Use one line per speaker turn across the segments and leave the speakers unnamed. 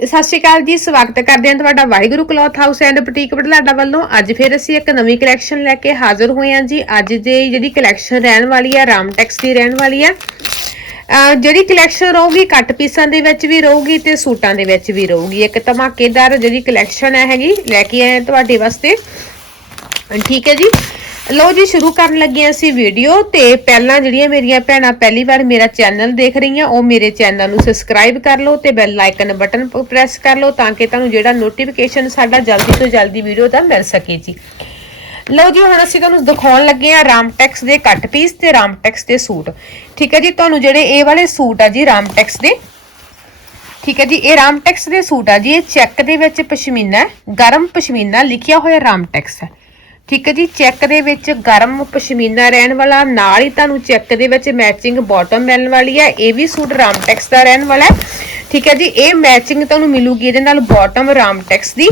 ਸਤਿ ਸ਼੍ਰੀ ਅਕਾਲ ਜੀ, ਸਵਾਗਤ ਕਰਦੇ ਹਾਂ ਤੁਹਾਡਾ Waheguru cloth house and boutique Budhlada ਵੱਲੋਂ। ਅੱਜ ਫਿਰ ਅਸੀਂ ਇੱਕ ਨਵੀਂ ਕਲੈਕਸ਼ਨ ਲੈ ਕੇ ਹਾਜ਼ਰ ਹੋਏ ਹਾਂ ਜੀ। ਅੱਜ ਦੀ ਜਿਹੜੀ ਕਲੈਕਸ਼ਨ ਰਹਿਣ ਵਾਲੀ ਹੈ ਰਾਮਟੈਕਸ ਦੀ ਰਹਿਣ ਵਾਲੀ ਆ। ਜਿਹੜੀ ਕਲੈਕਸ਼ਨ ਰਹੂਗੀ ਕੱਟ ਪੀਸਾਂ ਦੇ ਵਿੱਚ ਵੀ ਰਹੂਗੀ ਤੇ ਸੂਟਾਂ ਦੇ ਵਿੱਚ ਵੀ ਰਹੂਗੀ। ਇੱਕ ਧਮਾਕੇਦਾਰ ਜਿਹੜੀ ਕਲੈਕਸ਼ਨ ਹੈ ਹੈਗੀ, ਲੈ ਕੇ ਆਏ ਤੁਹਾਡੇ ਵਾਸਤੇ। ਠੀਕ ਹੈ ਜੀ। ਲਓ ਜੀ, ਸ਼ੁਰੂ ਕਰਨ ਲੱਗੇ ਹਾਂ ਅਸੀਂ ਵੀਡੀਓ ਤੇ ਪਹਿਲਾਂ ਜਿਹੜੀਆਂ ਮੇਰੀਆਂ ਭੈਣਾਂ ਪਹਿਲੀ ਵਾਰ ਮੇਰਾ ਚੈਨਲ ਦੇਖ ਰਹੀਆਂ, ਉਹ ਮੇਰੇ ਚੈਨਲ ਨੂੰ ਸਬਸਕ੍ਰਾਈਬ ਕਰ ਲਓ ਤੇ ਬੈਲ ਆਈਕਨ ਬਟਨ ਪ੍ਰੈਸ ਕਰ ਲਓ ਤਾਂ ਕਿ ਤੁਹਾਨੂੰ ਜਿਹੜਾ ਨੋਟੀਫਿਕੇਸ਼ਨ ਸਾਡਾ ਜਲਦੀ ਤੋਂ ਜਲਦੀ ਵੀਡੀਓ ਦਾ ਮਿਲ ਸਕੇ ਜੀ। ਲਓ ਜੀ, ਹੁਣ ਅਸੀਂ ਤੁਹਾਨੂੰ ਦਿਖਾਉਣ ਲੱਗੇ ਆ ਰਾਮਟੈਕਸ ਦੇ ਕੱਟ ਪੀਸ ਤੇ ਰਾਮਟੈਕਸ ਦੇ ਸੂਟ। ਠੀਕ ਹੈ ਜੀ, ਤੁਹਾਨੂੰ ਜਿਹੜੇ ਇਹ ਵਾਲੇ ਸੂਟ ਆ ਜੀ, ਰਾਮਟੈਕਸ ਦੇ। ਠੀਕ ਹੈ ਜੀ, ਇਹ ਰਾਮਟੈਕਸ ਦੇ ਸੂਟ ਆ ਜੀ, ਇਹ ਚੈੱਕ ਦੇ ਵਿੱਚ ਪਸ਼ਮੀਨਾ, ਗਰਮ ਪਸ਼ਮੀਨਾ ਲਿਖਿਆ ਹੋਇਆ ਰਾਮਟੈਕਸ ਹੈ ਠੀਕ ਹੈ ਜੀ ਚੈੱਕ ਦੇ ਵਿੱਚ ਗਰਮ ਪਸ਼ਮੀਨਾ ਰਹਿਣ ਵਾਲਾ, ਨਾਲ ਹੀ ਤੁਹਾਨੂੰ ਚੈੱਕ ਦੇ ਵਿੱਚ ਮੈਚਿੰਗ ਬਾਟਮ ਮਿਲਣ ਵਾਲੀ ਹੈ, ਇਹ ਵੀ ਸੂਟ ਰਾਮਟੈਕਸ ਦਾ ਰਹਿਣ ਵਾਲਾ ਹੈ। ਠੀਕ ਹੈ ਜੀ, ਇਹ ਮੈਚਿੰਗ ਤੁਹਾਨੂੰ ਮਿਲੂਗੀ ਇਹਦੇ ਨਾਲ ਬਾਟਮ ਰਾਮਟੈਕਸ ਦੀ।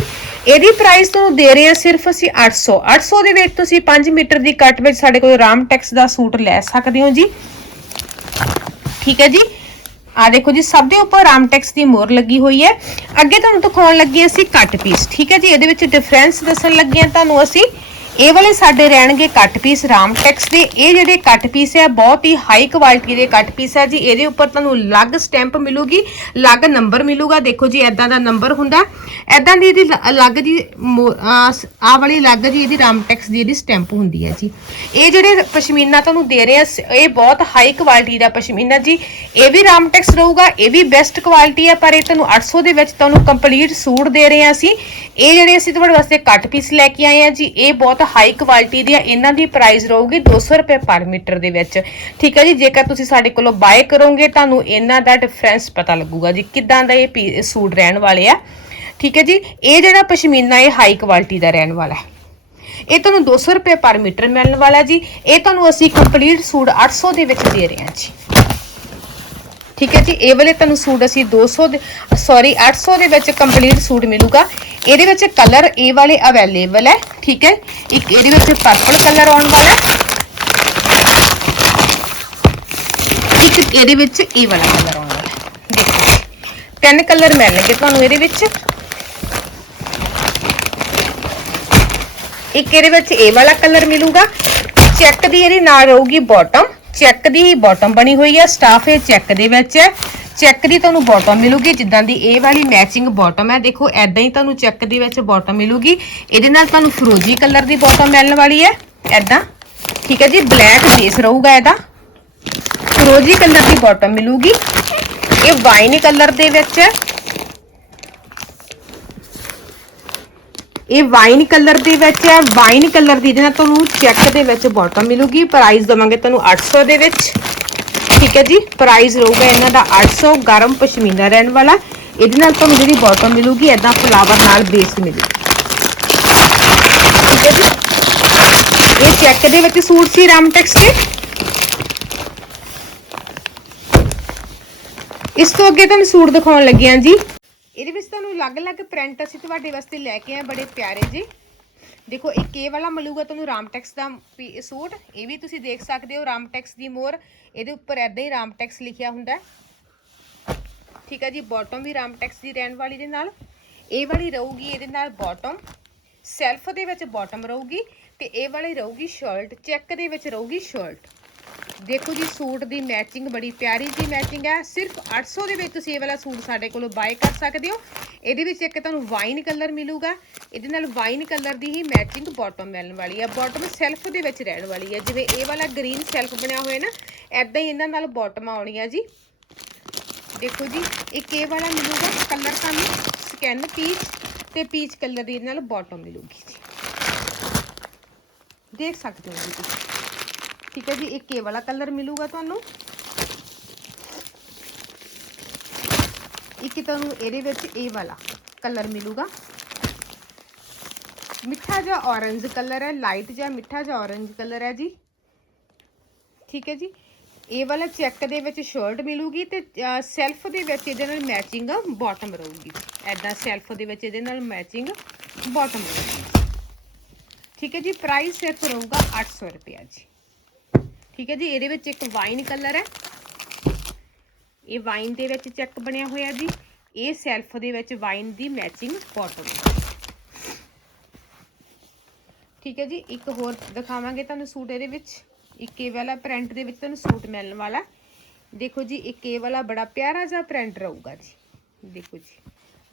ਇਹਦੀ ਪ੍ਰਾਈਸ ਤੁਹਾਨੂੰ ਦੇ ਰਹੇ ਹਾਂ ਸਿਰਫ ਅਸੀਂ 800 800 ਦੇ ਵਿੱਚ ਤੁਸੀਂ 5 ਮੀਟਰ ਦੀ ਕੱਟ ਵਿੱਚ ਸਾਡੇ ਕੋਲ ਰਾਮਟੈਕਸ ਦਾ ਸੂਟ ਲੈ ਸਕਦੇ ਹੋ ਜੀ। ਠੀਕ ਹੈ ਜੀ ਆ ਦੇਖੋ ਜੀ, ਸਭ ਦੇ ਉੱਪਰ ਰਾਮਟੈਕਸ ਦੀ ਮੋਹਰ ਲੱਗੀ ਹੋਈ ਹੈ। ਅੱਗੇ ਤੁਹਾਨੂੰ ਦਿਖਾਉਣ ਲੱਗੇ ਅਸੀਂ ਕੱਟ ਪੀਸ ਠੀਕ ਹੈ ਜੀ, ਇਹਦੇ ਵਿੱਚ ਡਿਫਰੈਂਸ ਦੱਸਣ ਲੱਗੇ ਹਾਂ ਤੁਹਾਨੂੰ ਅਸੀਂ। ਇਹ ਵਾਲੇ ਸਾਡੇ ਰਹਿਣਗੇ ਕੱਟ ਪੀਸ ਰਾਮਟੈਕਸ ਦੇ। ਇਹ ਜਿਹੜੇ ਕੱਟ ਪੀਸ ਹੈ ਬਹੁਤ ਹੀ ਹਾਈ ਕੁਆਲਿਟੀ ਦੇ ਕੱਟ ਪੀਸ ਹੈ ਜੀ। ਇਹਦੇ ਉੱਪਰ ਤੁਹਾਨੂੰ ਅਲੱਗ ਸਟੈਂਪ ਮਿਲੂਗੀ, ਅਲੱਗ ਨੰਬਰ ਮਿਲੂਗਾ। ਦੇਖੋ ਜੀ ਐਦਾਂ ਦਾ ਨੰਬਰ ਹੁੰਦਾ। ਐਦਾਂ ਦੀ ਇਹਦੀ ਲ- ਅਲੱਗ ਜੀ ਆ ਵਾਲੀ ਅਲੱਗ ਜੀ ਇਹਦੀ ਰਾਮਟੈਕਸ ਦੀ ਇਹਦੀ ਸਟੈਂਪ ਹੁੰਦੀ ਹੈ ਜੀ। ਇਹ ਜਿਹੜੇ ਪਸ਼ਮੀਨਾ ਤੁਹਾਨੂੰ ਦੇ ਰਹੇ ਆ, ਸ- ਇਹ ਬਹੁਤ ਹਾਈ ਕੁਆਲਿਟੀ ਦਾ ਪਸ਼ਮੀਨਾ ਜੀ। ਇਹ ਵੀ ਰਾਮਟੈਕਸ ਰਹੂਗਾ, ਇਹ ਵੀ ਬੈਸਟ ਕੁਆਲਿਟੀ ਹੈ ਪਰ ਇਹ ਤੁਹਾਨੂੰ 800 ਦੇ ਵਿੱਚ ਤੁਹਾਨੂੰ ਕੰਪਲੀਟ ਸੂਟ ਦੇ ਰਹੇ ਆ ਅਸੀਂ। ਇਹ ਜਿਹੜੇ ਅਸੀਂ ਤੁਹਾਡੇ ਵਾਸਤੇ ਕੱਟ ਪੀਸ ਲੈ ਕੇ ਆਏ ਆ ਜੀ, ਇਹ ਬਹੁਤ ਹਾਈ ਕੁਆਲਿਟੀ ਦੀ ਆ ਇਹਨਾਂ ਦੀ ਪ੍ਰਾਈਸ ਰਹੂਗੀ 200 ਰੁਪਏ ਪਰ ਮੀਟਰ ਦੇ ਵਿੱਚ। ਠੀਕ ਹੈ ਜੀ, ਜੇਕਰ ਤੁਸੀਂ ਸਾਡੇ ਕੋਲੋਂ ਬਾਏ ਕਰੋਗੇ, ਤੁਹਾਨੂੰ ਇਹਨਾਂ ਦਾ ਡਿਫਰੈਂਸ ਪਤਾ ਲੱਗੂਗਾ ਜੀ ਕਿੱਦਾਂ ਦਾ ਇਹ ਸੂਟ ਰਹਿਣ ਵਾਲੇ ਆ। ਠੀਕ ਹੈ ਜੀ, ਇਹ ਜਿਹੜਾ ਪਸ਼ਮੀਨਾ, ਇਹ ਹਾਈ ਕੁਆਲਿਟੀ ਦਾ ਰਹਿਣ ਵਾਲਾ ਹੈ। ਇਹ ਤੁਹਾਨੂੰ 200 ਰੁਪਏ ਪਰ ਮੀਟਰ ਮਿਲਣ ਵਾਲਾ ਜੀ। ਇਹ ਤੁਹਾਨੂੰ ਅਸੀਂ ਕੰਪਲੀਟ ਸੂਟ 800 ਦੇ ਵਿੱਚ ਦੇ ਰਹੇ ਹਾਂ ਜੀ। ਠੀਕ ਹੈ ਜੀ, ਇਹ ਵਾਲੇ ਤੁਹਾਨੂੰ ਸੂਟ ਅਸੀਂ 200 ਦੇ ਸੌਰੀ 800 ਦੇ ਵਿੱਚ ਕੰਪਲੀਟ ਸੂਟ ਮਿਲੂਗਾ। ਇਹਦੇ ਵਿੱਚ ਕਲਰ ਇਹ ਵਾਲੇ ਅਵੇਲੇਬਲ ਹੈ, ਠੀਕ ਹੈ? ਇੱਕ ਇਹਦੇ ਵਿੱਚ ਪਰਪਲ ਕਲਰ ਆਉਣ ਵਾਲਾ ਇੱਕ ਇਹਦੇ ਵਿੱਚ ਇਹ ਵਾਲਾ ਕਲਰ ਆਉਣ ਵਾਲਾ ਦੇਖੋ, ਤਿੰਨ ਕਲਰ ਮਿਲਣਗੇ ਤੁਹਾਨੂੰ ਇਹਦੇ ਵਿੱਚ। ਇੱਕ ਇਹਦੇ ਵਿੱਚ ਇਹ ਵਾਲਾ ਕਲਰ ਮਿਲੂਗਾ। ਚੈੱਕ ਦੀ ਇਹਦੀ ਨਾਲ ਰਹੂਗੀ ਬਾਟਮ ਚੈੱਕ ਦੀ ਹੀ ਬਾਟਮ ਬਣੀ ਹੋਈ ਹੈ। ਸਟਾਫ ਇਹ ਚੈੱਕ ਦੇ ਵਿੱਚ ਹੈ। ਚੈੱਕ ਦੀ ਤੁਹਾਨੂੰ ਬਾਟਮ ਮਿਲੂਗੀ, ਜਿੱਦਾਂ ਦੀ ਇਹ ਵਾਲੀ ਮੈਚਿੰਗ ਬਾਟਮ ਹੈ। ਦੇਖੋ ਐਦਾਂ ਹੀ ਤੁਹਾਨੂੰ ਚੈੱਕ ਦੇ ਵਿੱਚ ਬਾਟਮ ਮਿਲੂਗੀ। ਇਹਦੇ ਨਾਲ ਤੁਹਾਨੂੰ ਫਰੋਜੀ ਕਲਰ ਦੀ ਬਾਟਮ ਮਿਲਣ ਵਾਲੀ ਹੈ। ਐਦਾਂ ਠੀਕ ਹੈ ਜੀ ਬਲੈਕ ਬੇਸ ਰਹੂਗਾ ਇਹਦਾ। ਫਰੋਜੀ ਕਲਰ ਦੀ ਬਾਟਮ ਮਿਲੂਗੀ। ਇਹ ਵਾਈਨ ਕਲਰ ਦੇ ਵਿੱਚ ਹੈ। ਇਹ ਵਾਈਨ ਕਲਰ ਦੇ ਵਿੱਚ ਹੈ। ਵਾਈਨ ਕਲਰ ਦੀ ਇਹਦੇ ਨਾਲ ਤੁਹਾਨੂੰ ਚੈੱਕ ਦੇ ਵਿੱਚ ਬਾਟਮ ਮਿਲੂਗੀ। ਪ੍ਰਾਈਸ ਦਵਾਂਗੇ ਤੁਹਾਨੂੰ 800 ਦੇ ਵਿੱਚ। ਠੀਕ ਹੈ ਜੀ ਪ੍ਰਾਈਸ ਰਹੂਗਾ ਇਹਨਾਂ ਦਾ 800 ਗਰਮ ਪਸ਼ਮੀਨਾ ਰਹਿਣ ਵਾਲਾ। ਇਹਦੇ ਨਾਲ ਤੁਹਾਨੂੰ ਜਿਹੜੀ ਬਾਟਮ ਮਿਲੂਗੀ ਐਦਾਂ ਫਲਾਵਰ ਨਾਲ ਬੇਸ ਮਿਲੂਗੀ। ਠੀਕ ਹੈ ਜੀ? ਇਹ ਚੈੱਕ ਦੇ ਵਿੱਚ ਸੂਟ ਸੀ ਰਾਮਟੈਕਸ ਦੇ। ਇਸ ਤੋਂ ਅੱਗੇ ਤੁਹਾਨੂੰ ਸੂਟ ਦਿਖਾਉਣ ਲੱਗੇ ਹਾਂ ਜੀ। ਇਹਦੇ ਵਿੱਚ ਤੁਹਾਨੂੰ ਅਲੱਗ-ਅਲੱਗ ਪ੍ਰਿੰਟ ਅਸੀਂ ਤੁਹਾਡੇ ਵਾਸਤੇ ਲੈ ਕੇ ਆਏ ਬੜੇ ਪਿਆਰੇ ਜੀ ਦੇਖੋ, ਇੱਕ ਇਹ ਵਾਲਾ ਮਿਲੂਗਾ ਤੁਹਾਨੂੰ ਰਾਮਟੈਕਸ ਦਾ ਪੀ- ਸੂਟ। ਇਹ ਵੀ ਤੁਸੀਂ ਦੇਖ ਸਕਦੇ ਹੋ, ਰਾਮਟੈਕਸ ਦੀ ਮੋਰ। ਇਹਦੇ ਉੱਪਰ ਐਦਾਂ ਹੀ ਰਾਮਟੈਕਸ ਲਿਖਿਆ ਹੁੰਦਾ ਠੀਕ ਹੈ ਜੀ ਬਾਟਮ ਵੀ ਰਾਮਟੈਕਸ ਦੀ ਰਹਿਣ ਵਾਲੀ ਦੇ ਨਾਲ। ਇਹ ਵਾਲੀ ਰਹੂਗੀ ਇਹਦੇ ਨਾਲ ਬਾਟਮ ਸੈਲਫ ਦੇ ਵਿੱਚ ਬਾਟਮ ਰਹੂਗੀ ਤੇ ਇਹ ਵਾਲੀ ਰਹੂਗੀ ਸ਼ਰਟ ਚੈੱਕ ਦੇ ਵਿੱਚ ਰਹੂਗੀ ਸ਼ਰਟ ਦੇਖੋ ਜੀ, ਸੂਟ ਦੀ ਮੈਚਿੰਗ ਬੜੀ ਪਿਆਰੀ ਜੀ ਮੈਚਿੰਗ ਹੈ। ਸਿਰਫ 800 ਦੇ ਵਿੱਚ ਤੁਸੀਂ ਇਹ ਵਾਲਾ ਸੂਟ ਸਾਡੇ ਕੋਲੋਂ ਬਾਏ ਕਰ ਸਕਦੇ ਹੋ। ਇਹਦੇ ਵਿੱਚ ਇੱਕ ਤੁਹਾਨੂੰ ਵਾਈਨ ਕਲਰ ਮਿਲੂਗਾ। ਇਹਦੇ ਨਾਲ ਵਾਈਨ ਕਲਰ ਦੀ ਹੀ ਮੈਚਿੰਗ ਬਾਟਮ ਮਿਲਣ ਵਾਲੀ ਹੈ। ਬਾਟਮ ਸੈਲਫ ਦੇ ਵਿੱਚ ਰਹਿਣ ਵਾਲੀ ਹੈ। ਜਿਵੇਂ ਇਹ ਵਾਲਾ ਗ੍ਰੀਨ ਸੈਲਫ ਬਣਿਆ ਹੋਇਆ ਨਾ ਐਦਾਂ ਹੀ ਇਹਨਾਂ ਨਾਲ ਬਾਟਮ ਆਉਣੀਆਂ ਜੀ। ਦੇਖੋ ਜੀ, ਇੱਕ ਇਹ ਵਾਲਾ ਮਿਲੂਗਾ ਕਲਰ ਤੁਹਾਨੂੰ ਸਕੈਨ ਪੀਚ ਤੇ ਪੀਚ ਕਲਰ ਦੀ ਇਹਦੇ ਨਾਲ ਬਾਟਮ ਮਿਲੂਗੀ ਜੀ। ਦੇਖ ਸਕਦੇ ਹੋ ਜੀ ਤੁਸੀਂ। ਠੀਕ ਹੈ ਜੀ, ਇੱਕ ਇਹ ਵਾਲਾ ਕਲਰ ਮਿਲੂਗਾ ਤੁਹਾਨੂੰ। ਇੱਕ ਤੁਹਾਨੂੰ ਇਹਦੇ ਵਿੱਚ ਇਹ ਵਾਲਾ ਕਲਰ ਮਿਲੂਗਾ। ਮਿੱਠਾ ਜਿਹਾ orange ਕਲਰ ਹੈ ਲਾਈਟ ਜਿਹਾ ਮਿੱਠਾ ਜਿਹਾ orange ਕਲਰ ਹੈ ਜੀ। ਠੀਕ ਹੈ ਜੀ, ਇਹ ਵਾਲਾ ਚੈੱਕ ਦੇ ਵਿੱਚ ਸ਼ਰਟ ਮਿਲੂਗੀ ਤੇ ਸੈਲਫ ਦੇ ਵਿੱਚ ਇਹਦੇ ਨਾਲ ਮੈਚਿੰਗ ਬਾਟਮ ਰਹੂਗੀ। ਐਦਾਂ ਸੈਲਫ ਦੇ ਵਿੱਚ ਇਹਦੇ ਨਾਲ ਮੈਚਿੰਗ ਬਾਟਮ ਰਹੂਗੀ। ਠੀਕ ਹੈ ਜੀ ਪ੍ਰਾਈਸ ਸਿਰਫ ਰਹੂਗਾ 800 ਰੁਪਿਆ ਜੀ। ਠੀਕ ਹੈ ਜੀ, ਇਹਦੇ ਵਿੱਚ ਇੱਕ ਵਾਈਨ ਕਲਰ ਹੈ। ਇਹ ਵਾਈਨ ਦੇ ਵਿੱਚ ਚੈੱਕ ਬਣਿਆ ਹੋਇਆ ਜੀ। ਇਹ ਸੈਲਫ ਦੇ ਵਿੱਚ ਵਾਈਨ ਦੀ ਮੈਚਿੰਗ ਬਾਟਮ ਠੀਕ ਹੈ ਜੀ, ਇੱਕ ਹੋਰ ਦਿਖਾਵਾਂਗੇ ਤੁਹਾਨੂੰ ਸੂਟ ਇਹਦੇ ਵਿੱਚ। ਇੱਕ ਇਹ ਵਾਲਾ ਪ੍ਰਿੰਟ ਦੇ ਵਿੱਚ ਤੁਹਾਨੂੰ ਸੂਟ ਮਿਲਣ ਵਾਲਾ। ਦੇਖੋ ਜੀ, ਇੱਕ ਇਹ ਵਾਲਾ ਬੜਾ ਪਿਆਰਾ ਜਿਹਾ ਪ੍ਰਿੰਟ ਰਹੂਗਾ ਜੀ। ਦੇਖੋ ਜੀ,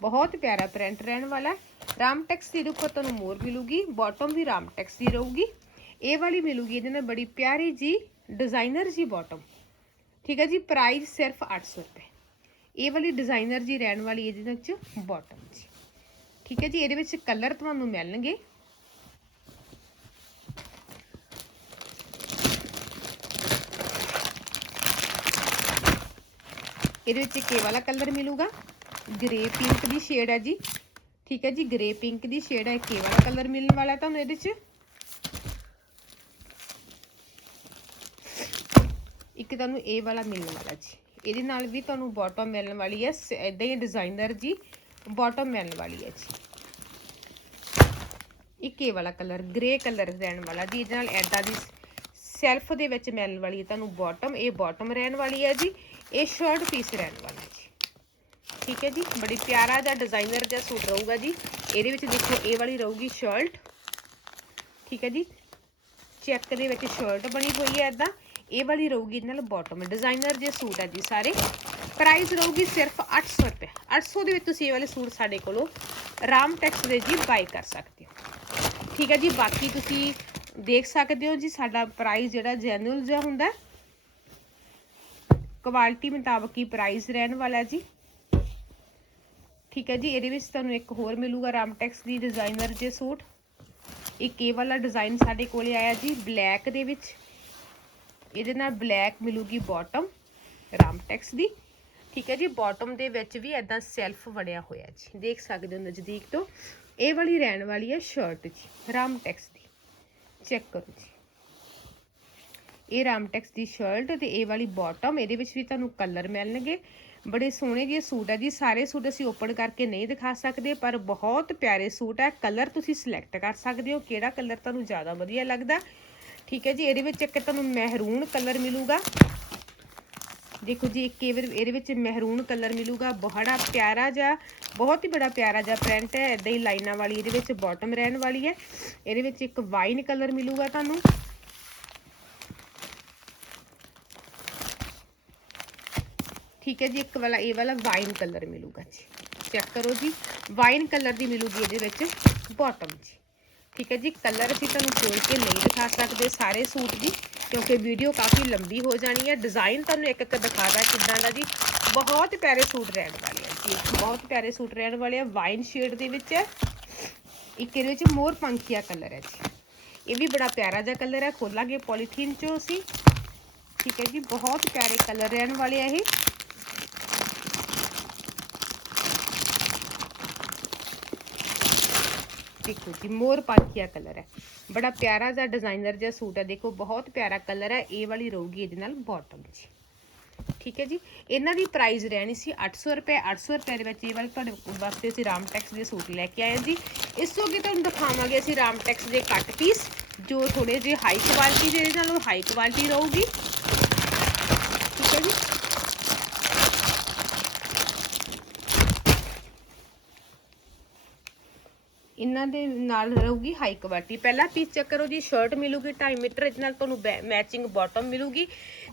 ਬਹੁਤ ਪਿਆਰਾ ਪ੍ਰਿੰਟ ਰਹਿਣ ਵਾਲਾ। ਰਾਮ ਟੈਕਸ ਦੀ ਦੇਖੋ ਤੁਹਾਨੂੰ ਮੋਰ ਮਿਲੂਗੀ ਬਾਟਮ ਵੀ ਰਾਮ ਟੈਕਸ ਦੀ ਰਹੂਗੀ। ਇਹ ਵਾਲੀ ਮਿਲੂਗੀ, ਇਹਦੇ ਨਾਲ ਬੜੀ ਪਿਆਰੀ ਜੀ ਡਿਜ਼ਾਈਨਰ ਜੀ ਬਾਟਮ ਠੀਕ ਹੈ ਜੀ ਪ੍ਰਾਈਸ ਸਿਰਫ 800 ਰੁਪਏ। ਇਹ ਵਾਲੀ ਡਿਜ਼ਾਈਨਰ ਜੀ ਰਹਿਣ ਵਾਲੀ ਇਹਦੇ ਵਿੱਚ ਬਾਟਮ ਜੀ। ਠੀਕ ਹੈ ਜੀ, ਇਹਦੇ ਵਿੱਚ ਕਲਰ ਤੁਹਾਨੂੰ ਮਿਲਣਗੇ। ਇਹਦੇ ਵਿੱਚ ਇੱਕ ਇਹ ਵਾਲਾ ਕਲਰ ਮਿਲੂਗਾ। ਗ੍ਰੇ ਪਿੰਕ ਦੀ ਸ਼ੇਡ ਹੈ ਜੀ। ਠੀਕ ਹੈ ਜੀ ਗ੍ਰੇ ਪਿੰਕ ਦੀ ਸ਼ੇਡ ਹੈ। ਕੇ ਵਾਲਾ ਕਲਰ ਮਿਲਣ ਵਾਲਾ ਤੁਹਾਨੂੰ ਇਹਦੇ 'ਚ ਇੱਕ ਤੁਹਾਨੂੰ ਇਹ ਵਾਲਾ ਮਿਲਣ ਵਾਲਾ ਜੀ। ਇਹਦੇ ਨਾਲ ਵੀ ਤੁਹਾਨੂੰ ਬਾਟਮ ਮਿਲਣ ਵਾਲੀ ਹੈ। ਇਦਾਂ ਹੀ ਡਿਜ਼ਾਈਨਰ ਜੀ ਬਾਟਮ ਮਿਲਣ ਵਾਲੀ ਹੈ ਜੀ। ਇੱਕ ਇਹ ਵਾਲਾ ਕਲਰ ਗ੍ਰੇ ਕਲਰ ਰਹਿਣ ਵਾਲਾ ਜੀ। ਇਹਦੇ ਨਾਲ ਐਦਾਂ ਦੀ ਸੈਲਫ ਦੇ ਵਿੱਚ ਮਿਲਣ ਵਾਲੀ ਹੈ ਤੁਹਾਨੂੰ ਬਾਟਮ ਇਹ ਬਾਟਮ ਰਹਿਣ ਵਾਲੀ ਹੈ ਜੀ। ਇਹ ਸ਼ਰਟ ਪੀਸ ਰਹਿਣ ਵਾਲਾ ਜੀ। ਠੀਕ ਹੈ ਜੀ? ਬੜੀ ਪਿਆਰਾ ਜਿਹਾ ਡਿਜ਼ਾਈਨਰ ਜਿਹਾ ਸੂਟ ਰਹੂਗਾ ਜੀ। ਇਹਦੇ ਵਿੱਚ ਦੇਖੋ, ਇਹ ਵਾਲੀ ਰਹੂਗੀ ਸ਼ਰਟ ਠੀਕ ਹੈ ਜੀ? ਚੈੱਕ ਦੇ ਵਿੱਚ ਸ਼ਰਟ ਬਣੀ ਹੋਈ ਹੈ ਐਦਾਂ ਇਹ ਵਾਲੀ ਰਹੂਗੀ ਇਹਦੇ ਨਾਲ ਬਾਟਮ ਡਿਜ਼ਾਈਨਰ ਜੇ ਸੂਟ ਹੈ ਜੀ ਸਾਰੇ ਪ੍ਰਾਈਸ ਰਹੂਗੀ ਸਿਰਫ 800 ਰੁਪਏ। 800 ਦੇ ਵਿੱਚ ਤੁਸੀਂ ਇਹ ਵਾਲੇ ਸੂਟ ਸਾਡੇ ਕੋਲੋਂ ਰਾਮ ਟੈਕਸ ਦੇ ਜੀ ਬਾਈ ਕਰ ਸਕਦੇ ਹੋ। ਠੀਕ ਹੈ ਜੀ, ਬਾਕੀ ਤੁਸੀਂ ਦੇਖ ਸਕਦੇ ਹੋ ਜੀ ਸਾਡਾ ਪ੍ਰਾਈਸ ਜਿਹੜਾ ਜੈਨੂਅਲ ਜਿਹਾ ਹੁੰਦਾ। ਕੁਆਲਿਟੀ ਮੁਤਾਬਕ ਹੀ ਪ੍ਰਾਈਸ ਰਹਿਣ ਵਾਲਾ ਜੀ। ਠੀਕ ਹੈ ਜੀ, ਇਹਦੇ ਵਿੱਚ ਤੁਹਾਨੂੰ ਇੱਕ ਹੋਰ ਮਿਲੂਗਾ ਰਾਮਟੈਕਸ ਦੀ ਡਿਜ਼ਾਈਨਰ ਜੇ ਸੂਟ। ਇੱਕ ਇਹ ਵਾਲਾ ਡਿਜ਼ਾਈਨ ਸਾਡੇ ਕੋਲੇ ਆਇਆ ਜੀ ਬਲੈਕ ਦੇ ਵਿੱਚ। ਇਹਦੇ ਨਾਲ ਬਲੈਕ ਮਿਲੂਗੀ ਬਾਟਮ ਰਾਮਟੈਕਸ ਦੀ। ਠੀਕ ਹੈ ਜੀ ਬਾਟਮ ਦੇ ਵਿੱਚ ਵੀ ਐਦਾਂ ਸੈਲਫ ਵੜਿਆ ਹੋਇਆ ਜੀ। ਦੇਖ ਸਕਦੇ ਹੋ ਨਜ਼ਦੀਕ ਤੋਂ। ਇਹ ਵਾਲੀ ਰਹਿਣ ਵਾਲੀ ਹੈ ਸ਼ਰਟ ਜੀ ਰਾਮਟੈਕਸ ਦੀ। ਚੈੱਕ ਕਰੋ ਜੀ। ਇਹ ਰਾਮਟੈਕਸ ਦੀ ਸ਼ਰਟ ਤੇ ਇਹ ਵਾਲੀ ਬਾਟਮ ਇਹਦੇ ਵਿੱਚ ਵੀ ਤੁਹਾਨੂੰ ਕਲਰ ਮਿਲਣਗੇ। ਬੜੇ ਸੋਹਣੇ ਜਿਹੇ ਸੂਟ ਹੈ ਜੀ। ਸਾਰੇ ਸੂਟ ਅਸੀਂ ਓਪਨ ਕਰਕੇ ਨਹੀਂ ਦਿਖਾ ਸਕਦੇ, ਪਰ ਬਹੁਤ ਪਿਆਰੇ ਸੂਟ ਹੈ ਕਲਰ ਤੁਸੀਂ ਸਿਲੈਕਟ ਕਰ ਸਕਦੇ ਹੋ। ਕਿਹੜਾ ਕਲਰ ਤੁਹਾਨੂੰ ਜ਼ਿਆਦਾ ਵਧੀਆ ਲੱਗਦਾ? ਠੀਕ ਹੈ ਜੀ, ਇਹਦੇ ਵਿੱਚ ਇੱਕ ਤੁਹਾਨੂੰ ਮਹਿਰੂਨ ਕਲਰ ਮਿਲੂਗਾ। ਦੇਖੋ ਜੀ, ਇੱਕ ਇਹਦੇ ਵਿੱਚ ਮਹਿਰੂਨ ਕਲਰ ਮਿਲੂਗਾ, ਬੜਾ ਪਿਆਰਾ ਜਿਹਾ, ਬਹੁਤ ਹੀ ਬੜਾ ਪਿਆਰਾ ਜਿਹਾ ਪ੍ਰਿੰਟ ਹੈ ਇਦਾਂ ਹੀ ਲਾਈਨਾਂ ਵਾਲੀ, ਇਹਦੇ ਵਿੱਚ ਬਾਟਮ ਰਹਿਣ ਵਾਲੀ ਹੈ। ਇਹਦੇ ਵਿੱਚ ਇੱਕ ਵਾਈਨ ਕਲਰ ਮਿਲੂਗਾ ਤੁਹਾਨੂੰ। ਠੀਕ ਹੈ ਜੀ, ਇੱਕ ਵਾਲਾ, ਇਹ ਵਾਲਾ ਵਾਈਨ ਕਲਰ ਮਿਲੂਗਾ ਜੀ। ਚੈੱਕ ਕਰੋ ਜੀ ਵਾਈਨ ਕਲਰ ਦੀ ਮਿਲੂਗੀ ਇਹਦੇ ਵਿੱਚ ਬਾਟਮ ਜੀ। ਠੀਕ ਹੈ ਜੀ ਕਲਰ ਅਸੀਂ ਤੁਹਾਨੂੰ ਖੋਲ ਕੇ ਨਹੀਂ ਦਿਖਾ ਸਕਦੇ ਸਾਰੇ ਸੂਟ ਦੀ, ਕਿਉਂਕਿ ਵੀਡੀਓ ਕਾਫੀ ਲੰਬੀ ਹੋ ਜਾਣੀ ਹੈ। ਡਿਜ਼ਾਈਨ ਤੁਹਾਨੂੰ ਇੱਕ ਇੱਕ ਦਿਖਾਦਾ ਕਿੱਦਾਂ ਦਾ ਜੀ। ਬਹੁਤ ਪਿਆਰੇ ਸੂਟ ਰਹਿਣ ਵਾਲੇ ਆ ਜੀ ਬਹੁਤ ਪਿਆਰੇ ਸੂਟ ਰਹਿਣ ਵਾਲੇ ਆ। ਵਾਈਨ ਸ਼ੇਡ ਦੇ ਵਿੱਚ ਹੈ ਇੱਕ ਇਹਦੇ ਵਿੱਚ ਮੋਰ ਪੰਖੀਆ ਕਲਰ ਹੈ ਜੀ। ਇਹ ਵੀ ਬੜਾ ਪਿਆਰਾ ਜਿਹਾ ਕਲਰ ਹੈ। ਖੋਲਾਂਗੇ ਪੋਲੀਥੀਨ ਚੋਂ ਅਸੀਂ। ਠੀਕ ਹੈ ਜੀ, ਬਹੁਤ ਪਿਆਰੇ ਕਲਰ ਰਹਿਣ ਵਾਲੇ ਆ ਇਹ। ਦੇਖੋ ਜੀ ਮੋਰ ਪਾਖੀਆ ਕਲਰ ਹੈ। ਬੜਾ ਪਿਆਰਾ ਜਿਹਾ ਡਿਜ਼ਾਈਨਰ ਜਿਹਾ ਸੂਟ ਹੈ, ਦੇਖੋ ਬਹੁਤ ਪਿਆਰਾ ਕਲਰ ਹੈ, ਇਹ ਵਾਲੀ ਰਹੂਗੀ ਇਹਦੇ ਨਾਲ ਬਾਟਮ ਜੀ। ਠੀਕ ਹੈ ਜੀ, ਇਹਨਾਂ ਦੀ ਪ੍ਰਾਈਸ ਰਹਿਣੀ ਸੀ 800 ਰੁਪਏ 800 ਰੁਪਏ ਦੇ ਵਿੱਚ ਇਹ ਵਾਲੇ ਤੁਹਾਡੇ ਵਾਸਤੇ ਅਸੀਂ ਰਾਮ ਟੈਕਸ ਦੇ ਸੂਟ ਲੈ ਕੇ ਆਏ ਜੀ। ਇਸ ਤੋਂ ਅੱਗੇ ਤੁਹਾਨੂੰ ਦਿਖਾਵਾਂਗੇ ਅਸੀਂ ਰਾਮ ਟੈਕਸ ਦੇ ਕੱਟ ਪੀਸ ਜੋ ਥੋੜੇ ਜਿਹੇ ਹਾਈ ਕੁਆਲਿਟੀ ਦੇ ਨਾਲੋਂ ਹਾਈ ਕੁਆਲਿਟੀ ਰਹੂਗੀ। ਠੀਕ ਹੈ ਜੀ ਇਹਨਾਂ ਦੇ ਨਾਲ ਰਹੂਗੀ ਹਾਈ ਕੁਆਲਿਟੀ ਪਹਿਲਾ ਪੀਸ ਚੈੱਕ ਕਰੋ ਜੀ ਸ਼ਰਟ ਮਿਲੂਗੀ 2.5 ਮੀਟਰ, ਇਹਦੇ ਨਾਲ ਤੁਹਾਨੂੰ ਮੈਚਿੰਗ ਬਾਟਮ ਮਿਲੂਗੀ।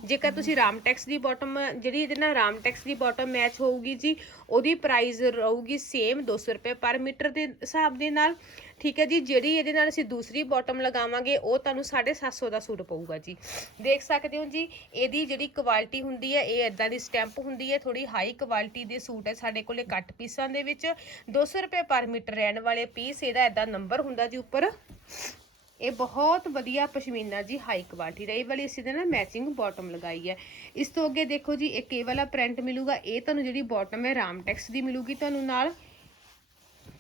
ਜੇਕਰ ਤੁਸੀਂ ਰਾਮਟੈਕਸ ਦੀ ਬਾਟਮ ਜਿਹੜੀ ਇਹਦੇ ਨਾਲ ਰਾਮਟੈਕਸ ਦੀ ਬਾਟਮ ਮੈਚ ਹੋਊਗੀ ਜੀ, ਉਹਦੀ ਪ੍ਰਾਈਸ ਰਹੂਗੀ ਸੇਮ 200 ਰੁਪਏ ਪਰ ਮੀਟਰ ਦੇ ਹਿਸਾਬ ਦੇ ਨਾਲ। ਠੀਕ ਹੈ ਜੀ, ਜਿਹੜੀ ਇਹਦੇ ਨਾਲ ਅਸੀਂ ਦੂਸਰੀ ਬਾਟਮ ਲਗਾਵਾਂਗੇ, ਉਹ ਤੁਹਾਨੂੰ 750 ਦਾ ਸੂਟ ਪਊਗਾ ਜੀ। ਦੇਖ ਸਕਦੇ ਹੋ ਜੀ, ਇਹਦੀ ਜਿਹੜੀ ਕੁਆਲਿਟੀ ਹੁੰਦੀ ਹੈ, ਇਹ ਇਦਾਂ ਦੀ ਸਟੈਂਪ ਹੁੰਦੀ ਹੈ ਥੋੜੀ ਹਾਈ ਕੁਆਲਿਟੀ ਦੇ ਸੂਟ ਹੈ ਸਾਡੇ ਕੋਲੇ ਕੱਟ ਪੀਸਾਂ ਦੇ ਵਿੱਚ। 200 ਰੁਪਏ ਪਰ ਮੀਟਰ ਰਹਿਣ ਵਾਲੇ ਪੀਸ ਇਹਦਾ ਇਦਾਂ ਨੰਬਰ ਹੁੰਦਾ ਜੀ ਉੱਪਰ। ਇਹ ਬਹੁਤ ਵਧੀਆ ਪਸ਼ਮੀਨਾ ਜੀ ਹਾਈ ਕੁਆਲਿਟੀ ਦਾ ਇਹ ਵਾਲੀ, ਅਸੀਂ ਦੇ ਨਾਲ ਮੈਚਿੰਗ ਬਾਟਮ ਲਗਾਈ ਹੈ। ਇਸ ਤੋਂ ਅੱਗੇ ਦੇਖੋ ਜੀ ਇੱਕ ਇਹ ਵਾਲਾ ਪ੍ਰਿੰਟ ਮਿਲੂਗਾ, ਇਹ ਤੁਹਾਨੂੰ ਜਿਹੜੀ ਬਾਟਮ ਹੈ ਰਾਮਟੈਕਸ ਦੀ ਮਿਲੂਗੀ ਤੁਹਾਨੂੰ ਨਾਲ।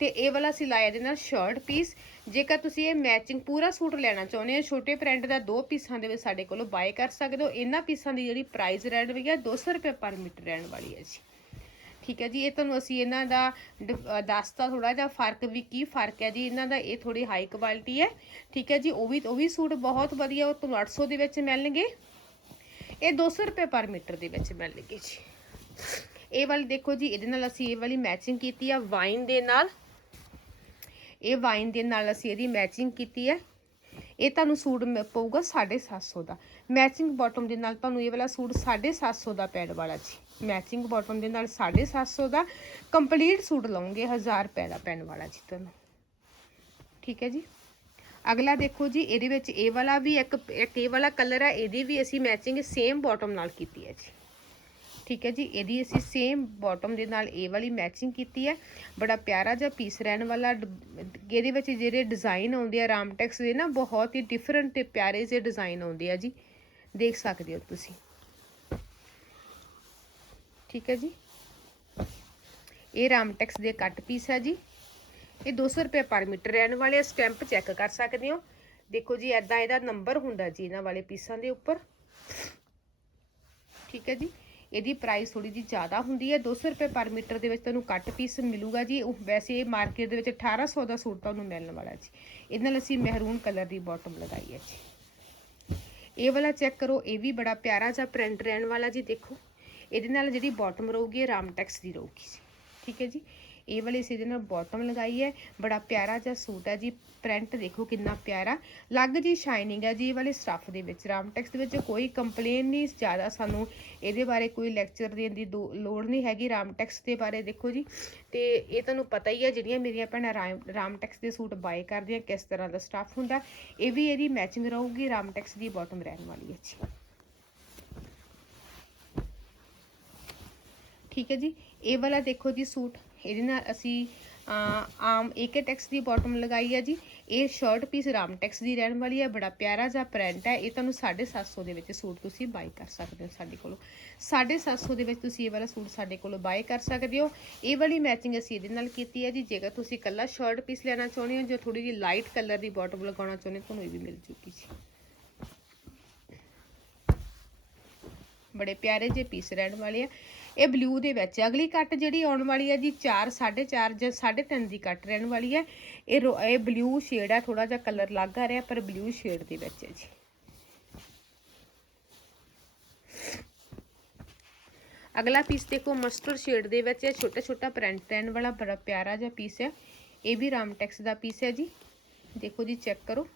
ਤੇ ਇਹ ਵਾਲਾ ਸਿਲਾਇਆ ਦੇ ਨਾਲ ਸ਼ਰਟ ਪੀਸ ਜੇਕਰ ਤੁਸੀਂ ਇਹ ਮੈਚਿੰਗ ਪੂਰਾ ਸੂਟ ਲੈਣਾ ਚਾਹੁੰਦੇ ਹੋ, ਛੋਟੇ ਪ੍ਰਿੰਟ ਦਾ ਦੋ ਪੀਸਾਂ ਦੇ ਵਿੱਚ ਸਾਡੇ ਕੋਲੋਂ ਬਾਏ ਕਰ ਸਕਦੇ ਹੋ। ਇਹਨਾਂ ਪੀਸਾਂ ਦੀ ਜਿਹੜੀ ਪ੍ਰਾਈਸ ਰਹਿਣ ਵੀ ਹੈ 200 ਰੁਪਏ ਪਰ ਮੀਟਰ ਰਹਿਣ ਵਾਲੀ ਹੈ ਜੀ। ਠੀਕ ਹੈ ਜੀ, ਇਹ ਤੁਹਾਨੂੰ ਅਸੀਂ ਇਹਨਾਂ ਦਾ ਦੱਸਤਾ ਥੋੜਾ ਜਿਹਾ ਫ਼ਰਕ ਵੀ ਕੀ ਫ਼ਰਕ ਹੈ ਜੀ, ਇਹਨਾਂ ਦਾ ਇਹ ਥੋੜੀ ਹਾਈ ਕੁਆਲਿਟੀ ਹੈ। ਠੀਕ ਹੈ ਜੀ, ਉਹ ਵੀ ਉਹ ਵੀ ਸੂਟ ਬਹੁਤ ਵਧੀਆ, ਉਹ ਤੁਹਾਨੂੰ 800 ਦੇ ਵਿੱਚ ਮਿਲਣਗੇ। ਇਹ 200 ਰੁਪਏ ਪਰ ਮੀਟਰ ਦੇ ਵਿੱਚ ਮਿਲਣਗੇ ਜੀ। ਇਹ ਵਾਲੀ ਦੇਖੋ ਜੀ, ਇਹਦੇ ਨਾਲ ਅਸੀਂ ਇਹ ਵਾਲੀ ਮੈਚਿੰਗ ਕੀਤੀ ਆ ਵਾਈਨ ਦੇ ਨਾਲ। ਇਹ ਵਾਈਨ ਦੇ ਨਾਲ ਅਸੀਂ ਇਹਦੀ ਮੈਚਿੰਗ ਕੀਤੀ ਹੈ। ਇਹ ਤੁਹਾਨੂੰ ਸੂਟ ਮ- ਪਊਗਾ 750 ਦਾ। ਮੈਚਿੰਗ ਬਾਟਮ ਦੇ ਨਾਲ ਤੁਹਾਨੂੰ ਇਹ ਵਾਲਾ ਸੂਟ 750 ਦਾ ਪੈਣ ਵਾਲਾ ਜੀ। ਮੈਚਿੰਗ ਬਾਟਮ ਦੇ ਨਾਲ 750 ਦਾ ਕੰਪਲੀਟ ਸੂਟ ਲਓਗੇ 1000 ਰੁਪਏ ਦਾ ਪੈਣ ਵਾਲਾ ਜੀ ਤੁਹਾਨੂੰ। ਠੀਕ ਹੈ ਜੀ? ਅਗਲਾ ਦੇਖੋ ਜੀ, ਇਹਦੇ ਵਿੱਚ ਇਹ ਵਾਲਾ ਵੀ ਇੱਕ ਇੱਕ ਇਹ ਵਾਲਾ ਕਲਰ ਹੈ, ਇਹਦੀ ਵੀ ਅਸੀਂ ਮੈਚਿੰਗ ਸੇਮ ਬਾਟਮ ਨਾਲ ਕੀਤੀ ਹੈ ਜੀ। ਠੀਕ ਹੈ ਜੀ, ਇਹਦੀ ਅਸੀਂ ਸੇਮ ਬਾਟਮ ਦੇ ਨਾਲ ਇਹ ਵਾਲੀ ਮੈਚਿੰਗ ਕੀਤੀ ਹੈ। ਬੜਾ ਪਿਆਰਾ ਜਿਹਾ ਪੀਸ ਰਹਿਣ ਵਾਲਾ ਡ- ਇਹਦੇ ਵਿੱਚ ਜਿਹੜੇ ਡਿਜ਼ਾਈਨ ਆਉਂਦੇ ਆ ਰਾਮਟੈਕਸ ਦੇ ਨਾ, ਬਹੁਤ ਹੀ ਡਿਫਰੈਂਟ ਤੇ ਪਿਆਰੇ ਜਿਹੇ ਡਿਜ਼ਾਈਨ ਆਉਂਦੇ ਆ ਜੀ। ਦੇਖ ਸਕਦੇ ਹੋ ਤੁਸੀਂ। ਠੀਕ ਹੈ ਜੀ। ਇਹ ਰਾਮਟੈਕਸ ਦੇ ਕੱਟ ਪੀਸ ਹੈ ਜੀ। ਇਹ 200 ਰੁਪਏ ਪਰ ਮੀਟਰ ਰਹਿਣ ਵਾਲੇ ਸਟੈਂਪ ਚੈੱਕ ਕਰ ਸਕਦੇ ਹੋ। ਦੇਖੋ ਜੀ ਐਦਾਂ ਇਹਦਾ ਨੰਬਰ ਹੁੰਦਾ ਜੀ ਇਹਨਾਂ ਵਾਲੇ ਪੀਸਾਂ ਦੇ ਉੱਪਰ। ਠੀਕ ਹੈ ਜੀ। ਇਹਦੀ ਪ੍ਰਾਈਸ ਥੋੜੀ ਜੀ ਜ਼ਿਆਦਾ ਹੁੰਦੀ ਹੈ। 200 ਰੁਪਏ ਪਰ ਮੀਟਰ ਦੇ ਵਿੱਚ ਤੁਹਾਨੂੰ ਕੱਟ ਪੀਸ ਮਿਲੂਗਾ ਜੀ। ਉਹ ਵੈਸੇ ਇਹ ਮਾਰਕੀਟ ਦੇ ਵਿੱਚ 1800 ਦਾ ਸੂਟ ਤੁਹਾਨੂੰ ਮਿਲਣ ਵਾਲਾ ਜੀ। ਇਹਦੇ ਨਾਲ ਅਸੀਂ ਮਹਿਰੂਨ ਕਲਰ ਦੀ ਬਾਟਮ ਲਗਾਈ ਹੈ ਜੀ। ਇਹ ਵਾਲਾ ਚੈੱਕ ਕਰੋ, ਇਹ ਵੀ ਬੜਾ ਪਿਆਰਾ ਜਿਹਾ ਪ੍ਰਿੰਟ ਰਹਿਣ ਵਾਲਾ ਜੀ, ਦੇਖੋ। ਇਹਦੇ ਨਾਲ ਜਿਹੜੀ ਬਾਟਮ ਰਹੂਗੀ, ਇਹ ਰਾਮਟੈਕਸ ਦੀ ਰਹੂਗੀ ਜੀ। ਠੀਕ ਹੈ ਜੀ? ਇਹ ਵਾਲੀ ਅਸੀਂ ਇਹਦੇ ਨਾਲ ਬਾਟਮ ਲਗਾਈ ਹੈ। ਬੜਾ ਪਿਆਰਾ ਜਿਹਾ ਸੂਟ ਹੈ ਜੀ। ਪ੍ਰਿੰਟ ਦੇਖੋ ਕਿੰਨਾ ਪਿਆਰਾ। ਲੱਗ ਜੀ ਸ਼ਾਈਨਿੰਗ ਹੈ ਜੀ, ਇਹ ਵਾਲੇ ਸਟੱਫ ਦੇ ਵਿੱਚ ਰਾਮਟੈਕਸ ਦੇ ਵਿੱਚ ਕੋਈ ਕੰਪਲੇਨ ਨਹੀਂ, ਜ਼ਿਆਦਾ ਸਾਨੂੰ ਇਹਦੇ ਬਾਰੇ ਕੋਈ ਲੈਕਚਰ ਦੇਣ ਦੀ ਦੋ- ਲੋੜ ਨਹੀਂ ਹੈਗੀ ਰਾਮਟੈਕਸ ਦੇ ਬਾਰੇ, ਦੇਖੋ ਜੀ। ਤੇ ਇਹ ਤੁਹਾਨੂੰ ਪਤਾ ਹੀ ਹੈ, ਜਿਹੜੀਆਂ ਮੇਰੀਆਂ ਭੈਣਾਂ ਰਾਮ- ਰਾਮਟੈਕਸ ਦੇ ਸੂਟ ਬਾਏ ਕਰਦੀਆਂ, ਕਿਸ ਤਰ੍ਹਾਂ ਦਾ ਸਟੱਫ ਹੁੰਦਾ, ਇਹ ਵੀ ਇਹਦੀ ਮੈਚਿੰਗ ਰਹੂਗੀ ਰਾਮਟੈਕਸ ਦੀ ਬਾਟਮ ਰਹਿਣ ਵਾਲੀ ਹੈ ਜੀ। ਠੀਕ ਹੈ ਜੀ। ਇਹ ਵਾਲਾ ਦੇਖੋ ਜੀ ਸੂਟ ਇਹਦੇ ਨਾਲ ਅਸੀਂ ਆਮ ਏਕੇ ਟੈਕਸ ਦੀ ਬਾਟਮ ਲਗਾਈ ਹੈ ਜੀ। ਇਹ ਸ਼ਰਟ ਪੀਸ ਰਾਮ ਟੈਕਸ ਦੀ ਰਹਿਣ ਵਾਲੀ ਹੈ ਬੜਾ ਪਿਆਰਾ ਜਿਹਾ ਪ੍ਰਿੰਟ ਹੈ ਇਹ ਤੁਹਾਨੂੰ 750 ਦੇ ਵਿੱਚ ਸੂਟ ਤੁਸੀਂ ਬਾਈ ਕਰ ਸਕਦੇ ਹੋ ਸਾਡੇ ਕੋਲੋਂ। 750 ਦੇ ਵਿੱਚ ਤੁਸੀਂ ਇਹ ਵਾਲਾ ਸੂਟ ਸਾਡੇ ਕੋਲੋਂ ਬਾਈ ਕਰ ਸਕਦੇ ਹੋ। ਇਹ ਵਾਲੀ ਮੈਚਿੰਗ ਅਸੀਂ ਇਹਦੇ ਨਾਲ ਕੀਤੀ ਹੈ ਜੀ। ਜੇਕਰ ਤੁਸੀਂ ਇਕੱਲਾ ਸ਼ਰਟ ਪੀਸ ਲੈਣਾ ਚਾਹੁੰਦੇ ਹੋ ਜਾਂ ਥੋੜੀ ਜਿਹੀ ਲਾਈਟ ਕਲਰ ਦੀ ਬਾਟਮ ਲਗਾਉਣਾ ਚਾਹੁੰਦੇ ਹੋ, ਤੁਹਾਨੂੰ ਇਹ ਵੀ ਮਿਲ ਜੂਗੀ ਜੀ। ਬੜੇ ਪਿਆਰੇ ਜਿਹੇ ਪੀਸ ਰਹਿਣ ਵਾਲੇ ਆ। ਇਹ ਬਲੂ ਦੇ ਵਿੱਚ ਅਗਲੀ ਕੱਟ ਜਿਹੜੀ ਆਉਣ ਵਾਲੀ ਹੈ ਜੀ 4 4.5 ਜਾਂ 3.5 ਦੀ ਕੱਟ ਰਹਿਣ ਵਾਲੀ ਹੈ। ਇਹ ਰੋ- ਇਹ ਬਲੂ ਸ਼ੇਡ ਹੈ ਥੋੜਾ ਜਿਹਾ ਕਲਰ ਲੱਗ ਆ ਰਿਹਾ, ਪਰ ਬਲੂ ਸ਼ੇਡ ਦੇ ਵਿੱਚ ਹੈ ਜੀ। ਅਗਲਾ ਪੀਸ ਦੇਖੋ ਮਸਟਰਡ ਸ਼ੇਡ ਦੇ ਵਿੱਚ ਹੈ। ਛੋਟਾ ਛੋਟਾ ਪ੍ਰਿੰਟ ਰਹਿਣ ਵਾਲਾ, ਬੜਾ ਪਿਆਰਾ ਜਿਹਾ ਪੀਸ ਹੈ। ਇਹ ਵੀ ਰਾਮਟੈਕਸ ਦਾ ਪੀਸ ਹੈ ਜੀ। ਦੇਖੋ ਜੀ ਚੈੱਕ ਕਰੋ।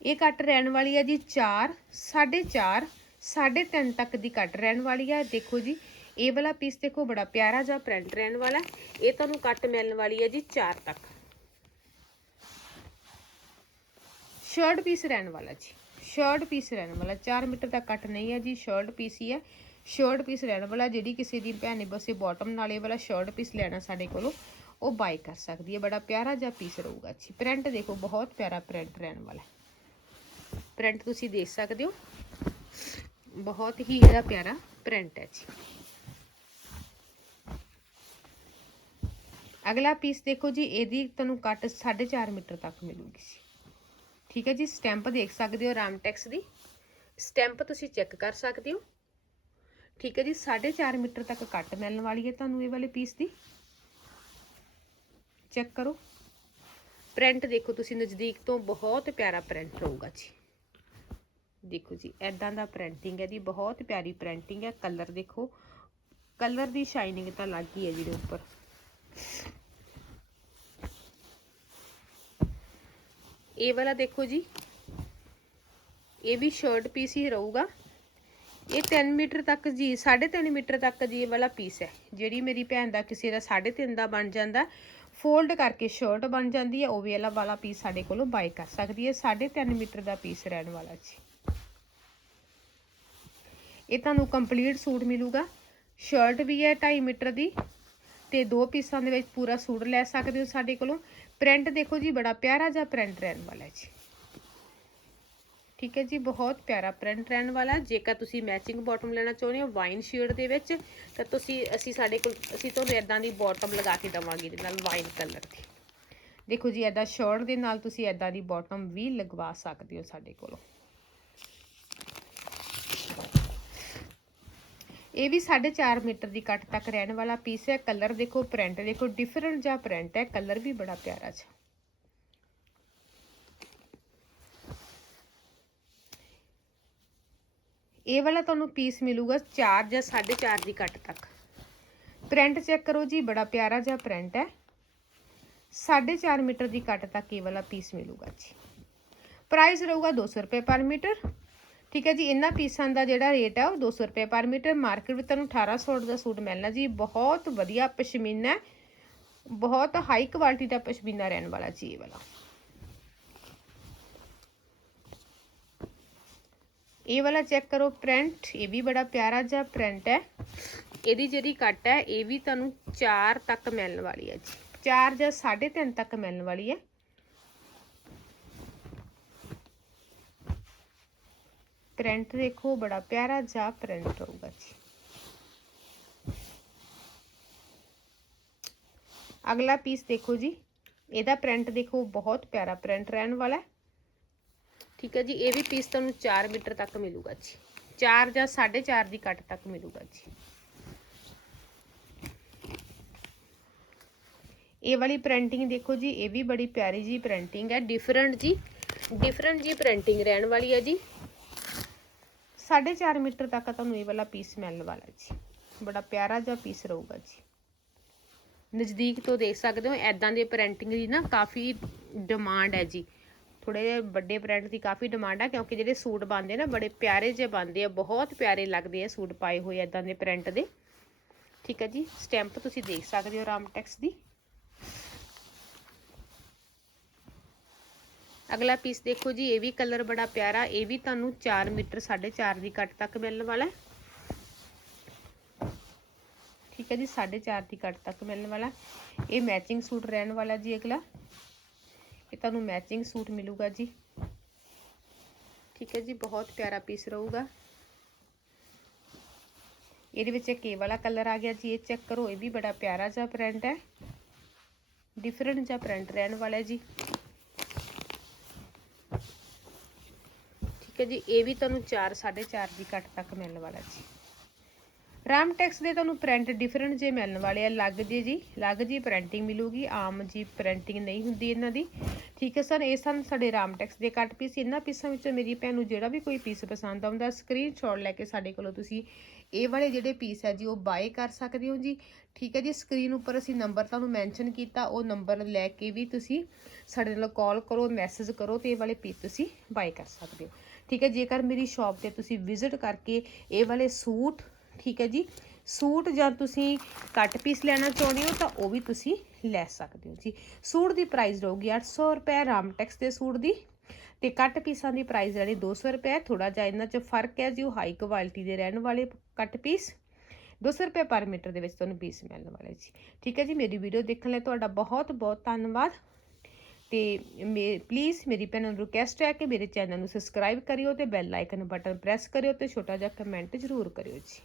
ਇਹ ਕੱਟ ਰਹਿਣ ਵਾਲੀ ਹੈ ਜੀ 4 4.5 3.5 ਤੱਕ ਦੀ ਕੱਟ ਰਹਿਣ ਵਾਲੀ ਹੈ ਦੇਖੋ ਜੀ, ਇਹ ਵਾਲਾ ਪੀਸ ਦੇਖੋ ਬੜਾ ਪਿਆਰਾ ਜਿਹਾ ਪ੍ਰਿੰਟ ਰਹਿਣ ਵਾਲਾ ਇਹ ਤੁਹਾਨੂੰ ਕੱਟ ਮਿਲਣ ਵਾਲੀ ਹੈ ਜੀ 4 ਤੱਕ। ਸ਼ਰਟ ਪੀਸ ਰਹਿਣ ਵਾਲਾ ਜੀ। ਸ਼ਰਟ ਪੀਸ ਰਹਿਣ ਵਾਲਾ। 4 ਮੀਟਰ ਦਾ ਕੱਟ ਨਹੀਂ ਹੈ ਜੀ ਸ਼ਰਟ ਪੀਸ ਹੀ ਹੈ ਸ਼ਰਟ ਪੀਸ ਰਹਿਣ ਵਾਲਾ, ਜਿਹੜੀ ਕਿਸੇ ਦੀ ਭੈਣ ਨੇ ਬਸੇ ਬਾਟਮ ਇਹ ਵਾਲਾ ਸ਼ਰਟ ਪੀਸ ਲੈਣਾ ਸਾਡੇ ਕੋਲੋਂ, ਉਹ ਬਾਈ ਕਰ ਸਕਦੀ ਹੈ ਬੜਾ ਪਿਆਰਾ ਜਿਹਾ ਪੀਸ ਰਹੂਗਾ ਜੀ। ਪ੍ਰਿੰਟ ਦੇਖੋ, ਬਹੁਤ ਪਿਆਰਾ ਪ੍ਰਿੰਟ ਰਹਿਣ ਵਾਲਾ ਪ੍ਰਿੰਟ ਤੁਸੀਂ ਦੇਖ ਸਕਦੇ ਹੋ। ਬਹੁਤ ਹੀ ਇਹਦਾ ਪਿਆਰਾ ਪ੍ਰਿੰਟ ਹੈ ਜੀ। ਅਗਲਾ ਪੀਸ ਦੇਖੋ ਜੀ, ਇਹਦੀ ਤੁਹਾਨੂੰ ਕੱਟ 4.5 ਮੀਟਰ ਤੱਕ ਮਿਲੂਗੀ ਜੀ। ਠੀਕ ਹੈ ਜੀ ਸਟੈਂਪ ਦੇਖ ਸਕਦੇ ਹੋ ਰਾਮਟੈਕਸ ਦੀ। ਸਟੈਂਪ ਤੁਸੀਂ ਚੈੱਕ ਕਰ ਸਕਦੇ ਹੋ। ਠੀਕ ਹੈ ਜੀ 4.5 ਮੀਟਰ ਤੱਕ ਕੱਟ ਮਿਲਣ ਵਾਲੀ ਹੈ ਤੁਹਾਨੂੰ ਇਹ ਵਾਲੇ ਪੀਸ ਦੀ। ਚੈੱਕ ਕਰੋ। ਪ੍ਰਿੰਟ ਦੇਖੋ ਤੁਸੀਂ ਨਜ਼ਦੀਕ ਤੋਂ ਬਹੁਤ ਪਿਆਰਾ ਪ੍ਰਿੰਟ ਹੋਊਗਾ ਜੀ। ਦੇਖੋ ਜੀ ਐਦਾਂ ਦਾ ਪ੍ਰਿੰਟਿੰਗ ਹੈ ਦੀ ਬਹੁਤ ਪਿਆਰੀ ਪ੍ਰਿੰਟਿੰਗ ਹੈ ਕਲਰ ਦੇਖੋ। ਕਲਰ ਦੀ ਸ਼ਾਈਨਿੰਗ ਤਾਂ ਲੱਗ ਹੀ ਹੈ ਜਿਹਦੇ ਉੱਪਰ। ਇਹ ਵਾਲਾ ਦੇਖੋ ਜੀ, ਇਹ ਵੀ ਸ਼ਰਟ ਪੀਸ ਹੀ ਰਹੂਗਾ। ਇਹ 3 ਮੀਟਰ ਤੱਕ ਜੀ 3.5 ਮੀਟਰ ਤੱਕ ਜੀ ਇਹ ਵਾਲਾ ਪੀਸ ਹੈ। ਜਿਹੜੀ ਮੇਰੀ ਭੈਣ ਦਾ ਕਿਸੇ ਦਾ 3.5 ਦਾ ਬਣ ਜਾਂਦਾ ਫੋਲਡ ਕਰਕੇ ਸ਼ਰਟ ਬਣ ਜਾਂਦੀ ਹੈ, ਉਹ ਵੀ ਵਾਲਾ ਵਾਲਾ ਪੀਸ ਸਾਡੇ ਕੋਲੋਂ ਬਾਈ ਕਰ ਸਕਦੀ ਹੈ। 3.5 ਮੀਟਰ ਦਾ ਪੀਸ ਰਹਿਣ ਵਾਲਾ ਜੀ। ਇਹ ਤੁਹਾਨੂੰ ਕੰਪਲੀਟ ਸੂਟ ਮਿਲੂਗਾ। ਸ਼ਰਟ ਵੀ ਹੈ 2.5 ਮੀਟਰ ਦੀ ਤੇ ਦੋ ਪੀਸਾਂ ਦੇ ਵਿੱਚ ਪੂਰਾ ਸੂਟ ਲੈ ਸਕਦੇ ਹੋ ਸਾਡੇ ਕੋਲੋਂ। ਪ੍ਰਿੰਟ ਦੇਖੋ ਜੀ, ਬੜਾ ਪਿਆਰਾ ਜਿਹਾ ਪ੍ਰਿੰਟ ਰਹਿਣ ਵਾਲਾ ਹੈ ਜੀ। ਠੀਕ ਹੈ ਜੀ, ਬਹੁਤ ਪਿਆਰਾ ਪ੍ਰਿੰਟ ਰਹਿਣ ਵਾਲਾ। ਜੇਕਰ ਤੁਸੀਂ ਮੈਚਿੰਗ ਬਾਟਮ ਲੈਣਾ ਚਾਹੁੰਦੇ ਹੋ ਵਾਈਨ ਸ਼ੇਡ ਦੇ ਵਿੱਚ, ਤਾਂ ਤੁਸੀਂ, ਅਸੀਂ ਸਾਡੇ ਕੋਲ, ਅਸੀਂ ਤੁਹਾਨੂੰ ਇਦਾਂ ਦੀ ਬਾਟਮ ਲਗਾ ਕੇ ਦਵਾਂਗੇ ਇਹਦੇ ਨਾਲ ਵਾਈਨ ਕਲਰ ਦੀ। ਦੇਖੋ ਜੀ ਇਦਾਂ ਸ਼ਰਟ ਦੇ ਨਾਲ ਤੁਸੀਂ ਇਦਾਂ ਦੀ ਬਾਟਮ ਵੀ ਲਗਵਾ ਸਕਦੇ ਹੋ ਸਾਡੇ ਕੋਲੋਂ। ਇਹ ਵੀ 4.5 ਮੀਟਰ ਦੀ ਕੱਟ ਤੱਕ ਰਹਿਣ ਵਾਲਾ ਪੀਸ ਹੈ। ਕਲਰ ਦੇਖੋ ਪ੍ਰਿੰਟ ਦੇਖੋ ਡਿਫਰੈਂਟ ਜਿਹਾ ਪ੍ਰਿੰਟ ਹੈ। ਕਲਰ ਵੀ ਬੜਾ ਪਿਆਰਾ ਜਿਹਾ ਇਹ ਵਾਲਾ ਤੁਹਾਨੂੰ ਪੀਸ ਮਿਲੂਗਾ 4 ਜਾਂ 4.5 ਦੀ ਕੱਟ ਤੱਕ। ਪ੍ਰਿੰਟ ਚੈੱਕ ਕਰੋ ਜੀ, ਬੜਾ ਪਿਆਰਾ ਜਿਹਾ ਪ੍ਰਿੰਟ ਹੈ। 4.5 ਮੀਟਰ ਦੀ ਕੱਟ ਤੱਕ ਇਹ ਵਾਲਾ ਪੀਸ ਮਿਲੂਗਾ ਜੀ। ਪ੍ਰਾਈਸ ਰਹੂਗਾ 200 ਰੁਪਏ ਪਰ ਮੀਟਰ। ਠੀਕ ਹੈ ਜੀ, ਇਹਨਾਂ ਪੀਸਾਂ ਦਾ ਜਿਹੜਾ ਰੇਟ ਹੈ ਉਹ 200 ਰੁਪਏ ਪਰ ਮੀਟਰ। ਮਾਰਕੀਟ ਵਿੱਚ ਤੁਹਾਨੂੰ 1800 ਦਾ ਸੂਟ ਮਿਲਣਾ ਜੀ। ਬਹੁਤ ਵਧੀਆ ਪਸ਼ਮੀਨਾ ਹੈ। ਬਹੁਤ ਹਾਈ ਕੁਆਲਿਟੀ ਦਾ ਪਸ਼ਮੀਨਾ ਰਹਿਣ ਵਾਲਾ ਜੀ ਇਹ ਵਾਲਾ। ਇਹ ਵਾਲਾ ਚੈੱਕ ਕਰੋ, ਪ੍ਰਿੰਟ ਇਹ ਵੀ ਬੜਾ ਪਿਆਰਾ ਜਿਹਾ ਪ੍ਰਿੰਟ ਹੈ। ਇਹਦੀ ਜਿਹੜੀ ਕੱਟ ਹੈ, ਇਹ ਵੀ ਤੁਹਾਨੂੰ 4 ਤੱਕ ਮਿਲਣ ਵਾਲੀ ਹੈ ਜੀ। 4 ਜਾਂ 3.5 ਤੱਕ ਮਿਲਣ ਵਾਲੀ ਹੈ। ਪ੍ਰਿੰਟ ਦੇਖੋ, ਬੜਾ ਪਿਆਰਾ ਜਿਹਾ ਪ੍ਰਿੰਟ ਹੋਊਗਾ ਜੀ। ਅਗਲਾ ਪੀਸ ਦੇਖੋ ਜੀ। ਇਹਦਾ ਪ੍ਰਿੰਟ ਦੇਖੋ, ਬਹੁਤ ਪਿਆਰਾ ਪ੍ਰਿੰਟ ਰਹਿਣ ਵਾਲਾ ਹੈ। ਠੀਕ ਹੈ ਜੀ, ਇਹ ਵੀ ਪੀਸ ਤੁਹਾਨੂੰ 4 ਮੀਟਰ ਤੱਕ ਮਿਲੂਗਾ ਜੀ। 4 ਜਾਂ 4.5 ਦੀ ਕੱਟ ਤੱਕ ਮਿਲੂਗਾ ਜੀ। ਇਹ ਵਾਲੀ ਪ੍ਰਿੰਟਿੰਗ ਦੇਖੋ ਜੀ, ਇਹ ਵੀ ਬੜੀ ਪਿਆਰੀ ਜੀ ਪ੍ਰਿੰਟਿੰਗ ਹੈ। ਡਿਫਰੈਂਟ ਜੀ ਡਿਫਰੈਂਟ ਜੀ ਪ੍ਰਿੰਟਿੰਗ ਰਹਿਣ ਵਾਲੀ ਹੈ ਜੀ। 4.5 ਮੀਟਰ ਤੱਕ ਤੁਹਾਨੂੰ ਇਹ ਵਾਲਾ ਪੀਸ ਮਿਲਣ ਵਾਲਾ ਜੀ। ਬੜਾ ਪਿਆਰਾ ਜਿਹਾ ਪੀਸ ਰਹੂਗਾ ਜੀ। ਨਜ਼ਦੀਕ ਤੋਂ ਦੇਖ ਸਕਦੇ ਹੋ ਐਦਾਂ ਦੇ ਪ੍ਰਿੰਟਿੰਗ ਦੀ ਨਾ ਕਾਫੀ ਡਿਮਾਂਡ ਹੈ ਜੀ। ਥੋੜੇ ਜਿਹੇ ਵੱਡੇ ਪ੍ਰਿੰਟ ਦੀ ਕਾਫੀ ਡਿਮਾਂਡ ਹੈ ਕਿਉਂਕਿ ਜਿਹੜੇ ਸੂਟ ਬਣਦੇ ਨਾ, ਬੜੇ ਪਿਆਰੇ ਜਿਹੇ ਬਣਦੇ ਆ, ਬਹੁਤ ਪਿਆਰੇ ਲੱਗਦੇ ਆ ਸੂਟ ਪਾਏ ਹੋਏ ਐਦਾਂ ਦੇ ਪ੍ਰਿੰਟ ਦੇ। ਠੀਕ ਹੈ ਜੀ ਸਟੈਂਪ ਤੁਸੀਂ ਦੇਖ ਸਕਦੇ ਹੋ ਰਾਮਟੈਕਸ ਦੀ। ਅਗਲਾ ਪੀਸ ਦੇਖੋ ਜੀ, ਇਹ ਵੀ ਕਲਰ ਬੜਾ ਪਿਆਰਾ, ਇਹ ਵੀ ਤੁਹਾਨੂੰ 4 ਮੀਟਰ 4.5 ਦੀ ਕੱਟ ਤੱਕ ਮਿਲਣ ਵਾਲਾ ਠੀਕ ਹੈ ਜੀ 4.5 ਦੀ ਕੱਟ ਤੱਕ ਮਿਲਣ ਵਾਲਾ। ਇਹ ਮੈਚਿੰਗ ਸੂਟ ਰਹਿਣ ਵਾਲਾ ਜੀ ਅਗਲਾ। ਇਹ ਤੁਹਾਨੂੰ ਮੈਚਿੰਗ ਸੂਟ ਮਿਲੂਗਾ ਜੀ। ਠੀਕ ਹੈ ਜੀ, ਬਹੁਤ ਪਿਆਰਾ ਪੀਸ ਰਹੂਗਾ। ਇਹਦੇ ਵਿੱਚ ਇੱਕ ਇਹ ਵਾਲਾ ਕਲਰ ਆ ਗਿਆ ਜੀ, ਇਹ ਚੈੱਕ ਕਰੋ, ਇਹ ਵੀ ਬੜਾ ਪਿਆਰਾ ਜਿਹਾ ਪ੍ਰਿੰਟ ਹੈ। ਡਿਫਰੈਂਟ ਜਿਹਾ ਪ੍ਰਿੰਟ ਰਹਿਣ ਵਾਲਾ ਜੀ। ਠੀਕ ਹੈ ਜੀ, ਇਹ ਵੀ ਤੁਹਾਨੂੰ 4 4.5 ਦੀ ਕੱਟ ਤੱਕ ਮਿਲਣ ਵਾਲਾ ਜੀ। ਰਾਮ ਟੈਕਸ ਦੇ ਤੁਹਾਨੂੰ ਪ੍ਰਿੰਟ ਡਿਫਰੈਂਟ ਜੇ ਮਿਲਣ ਵਾਲੇ ਆ, ਲੱਗ ਜੀ ਜੀ, ਲੱਗ ਜੀ ਪ੍ਰਿੰਟਿੰਗ ਮਿਲੂਗੀ, ਆਮ ਜੀ ਪ੍ਰਿੰਟਿੰਗ ਨਹੀਂ ਹੁੰਦੀ ਇਹਨਾਂ ਦੀ। ਠੀਕ ਹੈ ਸਰ, ਇਹ ਸਨ ਸਾਡੇ ਰਾਮ ਟੈਕਸ ਦੇ ਕੱਟ ਪੀਸ ਇਹਨਾਂ ਪੀਸਾਂ ਵਿੱਚੋਂ ਮੇਰੀ ਭੈਣ ਨੂੰ ਜਿਹੜਾ ਵੀ ਕੋਈ ਪੀਸ ਪਸੰਦ ਆਉਂਦਾ ਸਕਰੀਨਸ਼ਾਟ ਲੈ ਕੇ ਸਾਡੇ ਕੋਲੋਂ ਤੁਸੀਂ ਇਹ ਵਾਲੇ ਜਿਹੜੇ ਪੀਸ ਹੈ ਜੀ, ਉਹ ਬਾਏ ਕਰ ਸਕਦੇ ਹੋ ਜੀ। ਠੀਕ ਹੈ ਜੀ ਸਕਰੀਨ ਉੱਪਰ ਅਸੀਂ ਨੰਬਰ ਤੁਹਾਨੂੰ ਮੈਂਸ਼ਨ ਕੀਤਾ, ਉਹ ਨੰਬਰ ਲੈ ਕੇ ਵੀ ਤੁਸੀਂ ਸਾਡੇ ਨਾਲ ਕਾਲ ਕਰੋ ਮੈਸੇਜ ਕਰੋ ਤੇ ਇਹ ਵਾਲੇ ਪੀਸ ਤੁਸੀਂ ਬਾਏ ਕਰ ਸਕਦੇ ਹੋ। ਠੀਕ ਹੈ, ਜੇਕਰ ਮੇਰੀ ਸ਼ਾਪ ਤੇ ਤੁਸੀਂ ਵਿਜ਼ਿਟ ਕਰਕੇ ਇਹ ਵਾਲੇ ਸੂਟ, ਠੀਕ ਹੈ ਜੀ, ਸੂਟ ਜਾਂ ਤੁਸੀਂ ਕੱਟ ਪੀਸ ਲੈਣਾ ਚਾਹੁੰਦੇ ਹੋ ਤਾਂ ਉਹ ਵੀ ਤੁਸੀਂ ਲੈ ਸਕਦੇ ਹੋ ਜੀ। ਸੂਟ ਦੀ ਪ੍ਰਾਈਸ ਰਹੂਗੀ 800 ਰੁਪਏ ਰਾਮਟੈਕਸ ਦੇ ਸੂਟ ਦੀ। ਤੇ ਕੱਟ ਪੀਸਾਂ ਦੀ ਪ੍ਰਾਈਸ ਜਿਹੜੀ 200 ਰੁਪਏ ਥੋੜਾ ਜਿਹਾ ਇਹਨਾਂ 'ਚ ਫ਼ਰਕ ਹੈ ਜੀ, ਉਹ ਹਾਈ ਕੁਆਲਿਟੀ ਦੇ ਰਹਿਣ ਵਾਲੇ ਕੱਟ ਪੀਸ 200 ਰੁਪਏ ਪਰ ਮੀਟਰ ਦੇ ਵਿੱਚ ਤੁਹਾਨੂੰ ਪੀਸ ਮਿਲਣ ਵਾਲੇ ਜੀ। ਠੀਕ ਹੈ ਜੀ, ਮੇਰੀ ਵੀਡੀਓ ਦੇਖਣ ਲਈ ਤੁਹਾਡਾ ਬਹੁਤ ਬਹੁਤ ਧੰਨਵਾਦ। ਤੇ ਮੇ ਪਲੀਜ਼ ਮੇਰੀ ਭੈਣਾਂ ਨੂੰ ਰਿਕੁਐਸਟ ਹੈ ਕਿ ਮੇਰੇ ਚੈਨਲ ਨੂੰ ਸਬਸਕ੍ਰਾਈਬ ਕਰਿਓ ਤੇ ਬੈਲ ਆਈਕਨ ਬਟਨ ਪ੍ਰੈਸ ਕਰਿਓ ਤੇ ਛੋਟਾ ਜਿਹਾ ਕਮੈਂਟ ਜ਼ਰੂਰ ਕਰਿਓ ਜੀ।